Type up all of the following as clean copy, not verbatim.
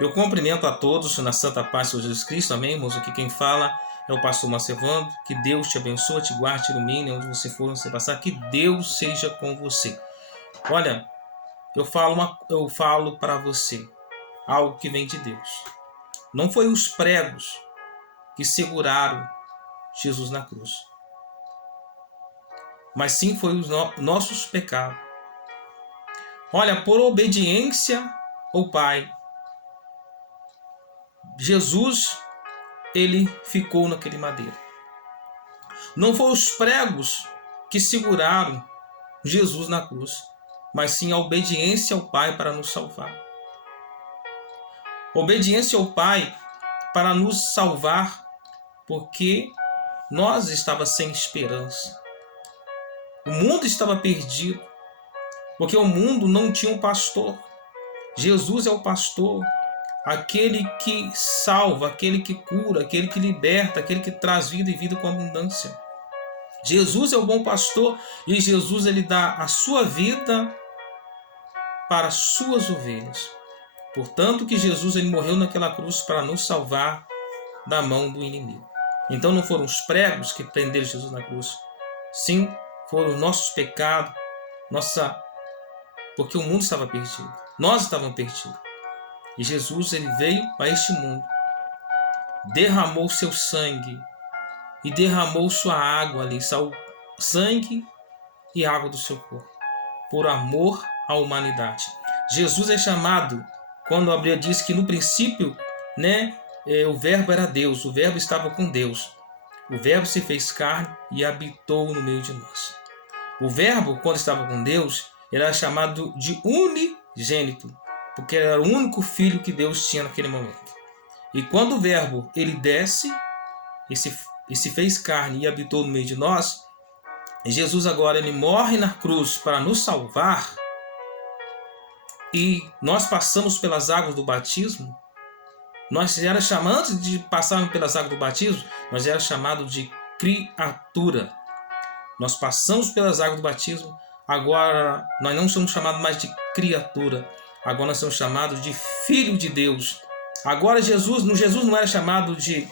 Eu cumprimento a todos na Santa Paz de Jesus Cristo, amém, irmãos? Aqui quem fala é o pastor Macevando. Que Deus te abençoe, te guarde, te ilumine, onde você for, onde você passar. Que Deus seja com você. Olha, eu falo para você algo que vem de Deus. Não foi os pregos que seguraram Jesus na cruz, mas sim foi os nossos pecados. Olha, por obediência ao Pai, Jesus, ele ficou naquele madeiro. Não foram os pregos que seguraram Jesus na cruz, mas sim a obediência ao Pai para nos salvar. Obediência ao Pai para nos salvar, porque nós estávamos sem esperança. O mundo estava perdido, porque o mundo não tinha um pastor. Jesus é o pastor, aquele que salva, aquele que cura, aquele que liberta, aquele que traz vida e vida com abundância. Jesus é o bom pastor e Jesus ele dá a sua vida para as suas ovelhas. Portanto que Jesus ele morreu naquela cruz para nos salvar da mão do inimigo. Então não foram os pregos que prenderam Jesus na cruz. Sim, foram os nossos pecados, porque o mundo estava perdido. Nós estávamos perdidos. E Jesus ele veio a este mundo, derramou seu sangue e derramou sua água ali, sangue e água do seu corpo, por amor à humanidade. Jesus é chamado, quando a Bíblia diz que no princípio, o verbo era Deus, o verbo estava com Deus. O verbo se fez carne e habitou no meio de nós. O verbo, quando estava com Deus, era chamado de unigênito, porque era o único filho que Deus tinha naquele momento. E quando o verbo ele desce e se fez carne e habitou no meio de nós, Jesus agora ele morre na cruz para nos salvar, e nós passamos pelas águas do batismo. Nós era chamado, antes de passarmos pelas águas do batismo, nós era chamado de criatura. Nós passamos pelas águas do batismo, agora nós não somos chamados mais de criatura, agora nós somos chamados de filho de Deus. Agora Jesus não era chamado de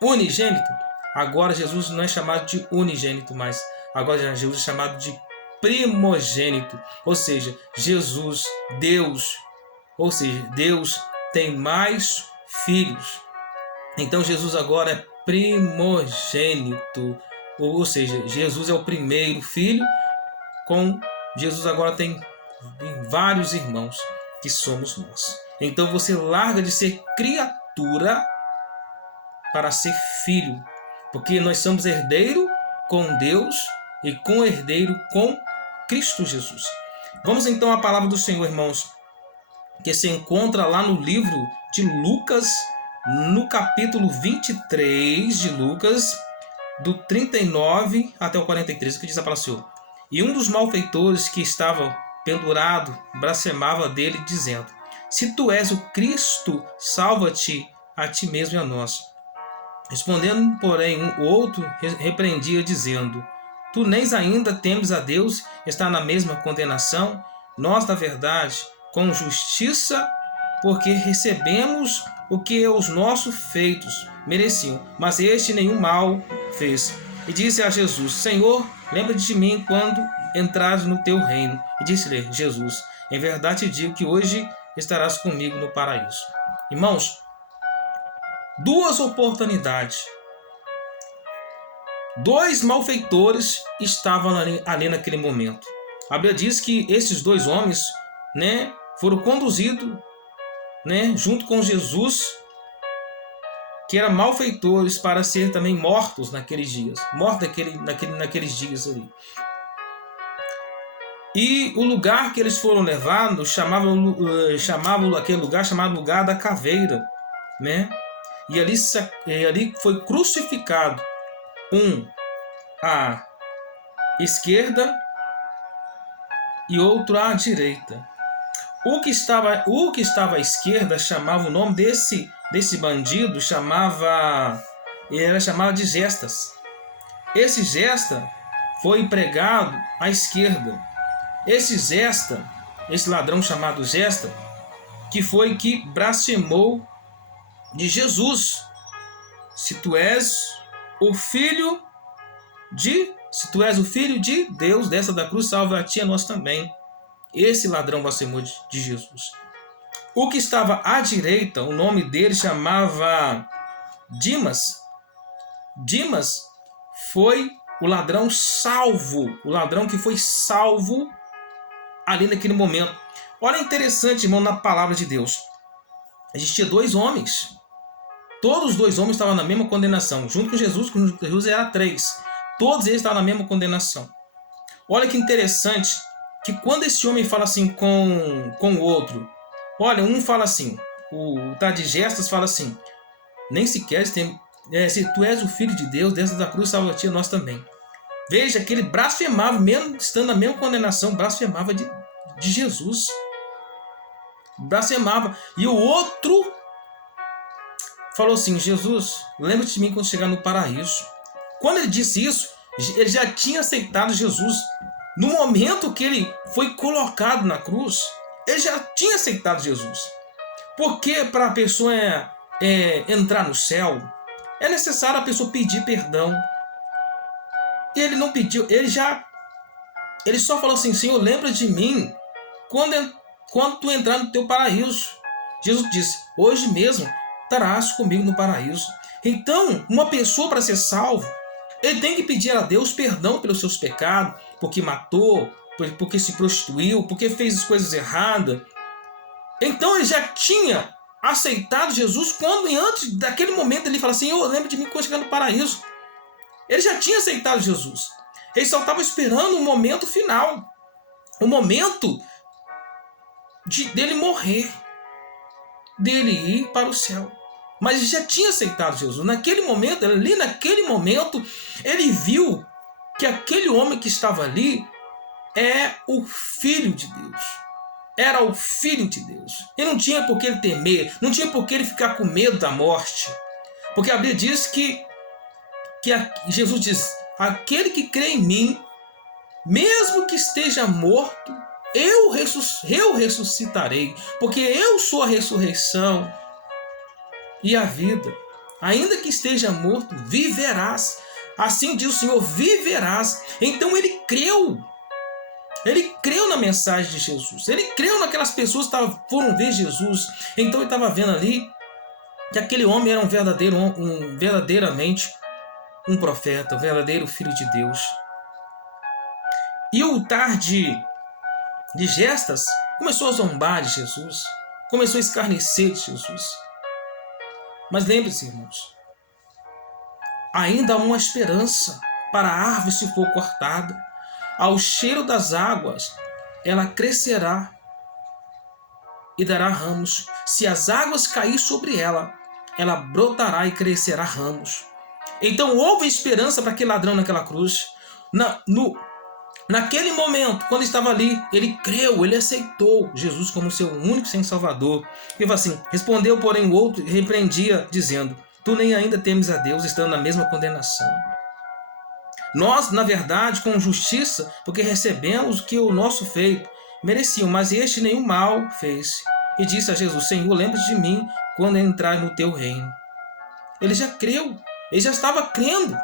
unigênito, agora Jesus não é chamado de unigênito mais, agora Jesus é chamado de primogênito, ou seja, Deus tem mais filhos. Então Jesus agora é primogênito, ou seja, Jesus é o primeiro filho. Com Jesus agora tem vários irmãos, que somos nós. Então você larga de ser criatura para ser filho, porque nós somos herdeiro com Deus e com-herdeiro com Cristo Jesus. Vamos então à palavra do Senhor, irmãos, que se encontra lá no livro de Lucas, no capítulo 23 de Lucas, do 39 até o 43, que diz a palavra do Senhor. E um dos malfeitores que estava pendurado blasfemava dele, dizendo: Se tu és o Cristo, salva-te a ti mesmo e a nós. Respondendo, porém, o outro repreendia, dizendo: Tu nem ainda temes a Deus, está na mesma condenação? Nós, na verdade, com justiça, porque recebemos o que os nossos feitos mereciam, mas este nenhum mal fez. E disse a Jesus: Senhor, lembra-te de mim quando entrares no teu reino. E disse-lhe Jesus: Em verdade te digo que hoje estarás comigo no paraíso. Irmãos, duas oportunidades. Dois malfeitores estavam ali naquele momento. A Bíblia diz que esses dois homens, foram conduzidos, junto com Jesus, que eram malfeitores, para ser também mortos naqueles dias. Mortos naqueles dias ali. E o lugar que eles foram levados, chamavam aquele lugar chamado lugar da caveira, E ali foi crucificado, um à esquerda e outro à direita. O que estava à esquerda chamava o nome desse bandido, era chamado de Gestas. Esse Gesta foi empregado à esquerda. Esse ladrão chamado Gesta, que foi que blasfemou de Jesus. Se tu és o filho de Deus, desça da cruz, salva a ti e a nós também. Esse ladrão blasfemou de Jesus. O que estava à direita, o nome dele chamava Dimas. Dimas foi o ladrão salvo, o ladrão que foi salvo ali naquele momento. Olha, interessante, irmão, na palavra de Deus. Existia dois homens. Todos os dois homens estavam na mesma condenação. Junto com Jesus era 3. Todos eles estavam na mesma condenação. Olha que interessante, que quando esse homem fala assim com o outro, olha, um fala assim, o tá de Gestas fala assim, nem sequer se tu és o filho de Deus, desça da cruz, salva a ti, nós também. Veja que ele blasfemava, mesmo estando na mesma condenação, blasfemava de Jesus. Blasfemava. E o outro falou assim, Jesus, lembra-te de mim quando chegar no paraíso. Quando ele disse isso, ele já tinha aceitado Jesus. No momento que ele foi colocado na cruz, ele já tinha aceitado Jesus. Porque para a pessoa entrar no céu, é necessário a pessoa pedir perdão. E ele não pediu, ele só falou assim, Senhor, lembra de mim quando tu entrar no teu paraíso. Jesus disse, hoje mesmo estarás comigo no paraíso. Então, uma pessoa para ser salvo, ele tem que pedir a Deus perdão pelos seus pecados, porque matou, porque se prostituiu, porque fez as coisas erradas. Então ele já tinha aceitado Jesus quando antes daquele momento ele fala assim, lembra de mim quando chegar no paraíso. Ele já tinha aceitado Jesus. Ele só estava esperando o momento final. O momento dele morrer. Dele ir para o céu. Mas ele já tinha aceitado Jesus. Naquele momento, ele viu que aquele homem que estava ali é o Filho de Deus. Era o Filho de Deus. E não tinha por que ele temer, não tinha por que ele ficar com medo da morte. Porque a Bíblia diz que Jesus diz, aquele que crê em mim, mesmo que esteja morto, eu ressuscitarei, porque eu sou a ressurreição e a vida. Ainda que esteja morto, viverás. Assim diz o Senhor, viverás. Então ele creu. Ele creu na mensagem de Jesus. Ele creu naquelas pessoas que foram ver Jesus. Então ele estava vendo ali que aquele homem era verdadeiramente um profeta, um verdadeiro filho de Deus. E o tar de Gestas começou a zombar de Jesus, começou a escarnecer de Jesus. Mas lembre-se, irmãos, ainda há uma esperança para a árvore se for cortada. Ao cheiro das águas, ela crescerá e dará ramos. Se as águas caírem sobre ela, ela brotará e crescerá ramos. Então houve esperança para aquele ladrão naquela cruz. Naquele momento, quando estava ali, ele creu, ele aceitou Jesus como seu único sem Salvador. E falou assim, respondeu, porém, o outro repreendia, dizendo, tu nem ainda temes a Deus, estando na mesma condenação. Nós, na verdade, com justiça, porque recebemos o que o nosso feito mereciam, mas este nenhum mal fez. E disse a Jesus, Senhor, lembra de mim quando entrar no teu reino. Ele já creu, ele já estava crendo.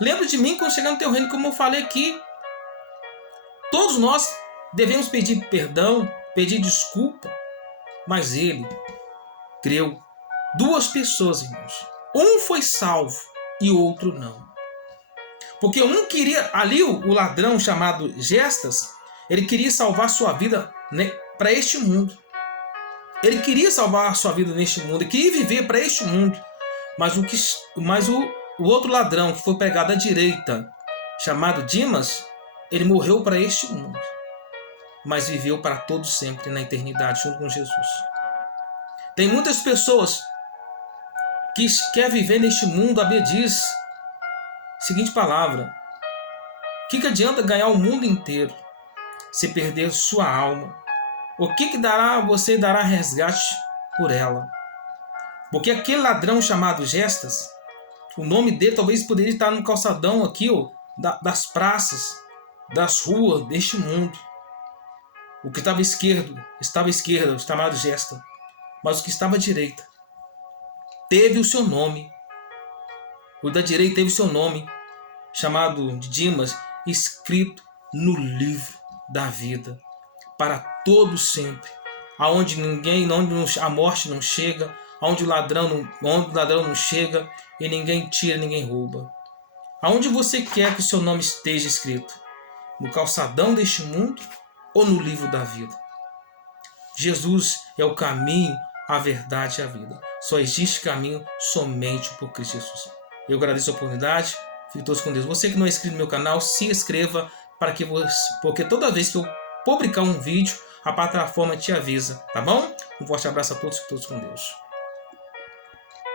Lembra de mim quando chegar no teu reino, como eu falei aqui. Todos nós devemos pedir perdão, pedir desculpa, mas ele creu. 2 pessoas, irmãos. Um foi salvo e o outro não. Porque um queria, ali o ladrão chamado Gestas, ele queria salvar sua vida, né, para este mundo. Ele queria salvar a sua vida neste mundo, ele queria viver para este mundo. Mas o outro ladrão que foi pregado à direita, chamado Dimas, ele morreu para este mundo, mas viveu para todo sempre na eternidade junto com Jesus. Tem muitas pessoas que querem viver neste mundo. A Bíblia diz seguinte palavra: que adianta ganhar o mundo inteiro se perder sua alma? O que dará você dará resgate por ela? Porque aquele ladrão chamado Gestas, o nome dele talvez poderia estar no calçadão aqui, das praças, das ruas deste mundo. O que estava à esquerda, chamado Gestas. mas o que estava à direita teve o seu nome. O da direita teve o seu nome, chamado de Dimas, escrito no livro da vida, para todo sempre, aonde onde a morte não chega, onde o ladrão não chega, e ninguém tira, ninguém rouba. Aonde você quer que o seu nome esteja escrito? No calçadão deste mundo ou no livro da vida? Jesus é o caminho, a verdade e a vida. Só existe caminho somente por Cristo Jesus. Eu agradeço a oportunidade. Fiquem todos com Deus. Você que não é inscrito no meu canal, se inscreva porque toda vez que eu publicar um vídeo, a plataforma te avisa, tá bom? Um forte abraço a todos e todos com Deus.